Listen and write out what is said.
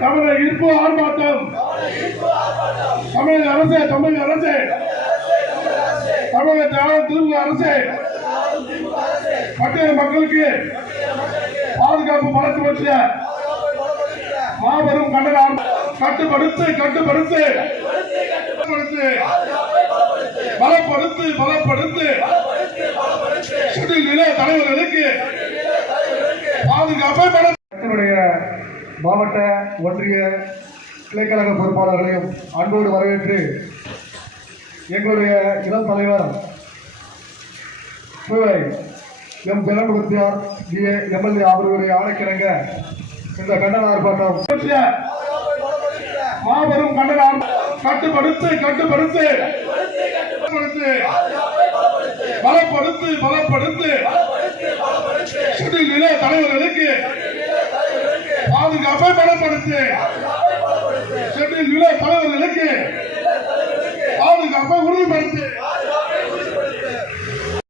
தமிழக இருப்பு ஆர்ப்பாட்டம். தமிழக அரசு தமிழக அரசு. தமிழக திமுக அரசு. பட்டியல் மக்களுக்கு பாதுகாப்பு வழக்கு பற்றிய மாபெரும் கண்டனம் கட்டுப்படுத்து கட்டுப்படுத்து கட்டுப்படுத்து. பலப்படுத்து பலப்படுத்து. சுற்றில் நில தலைவர்களுக்கு பாதுகாப்பை பலம் மாவட்ட ஒன்றிய கிளைக்கழக பொறுப்பாளர்களையும் அன்போடு வரவேற்று எங்களுடைய இளம் தலைவர் சிவை எம் ஜனமுகத்தியார் டிஏ எம்எல்ஏ அவர்களுடைய ஆணைக்கிணங்க இந்த கண்டன ஆர்ப்பாட்டம். மாபெரும் கண்டன கட்டுப்படுத்து கட்டுப்படுத்து. கட்டுப்படுத்து. பலப்படுத்து பலப்படுத்து. சுற்றில் நில தலைவர்களுக்கு பாதுகாப்பை பலப்படுத்து. நில தலைவர்களுக்கு பாதுகாப்பை உறுதிப்படுத்து.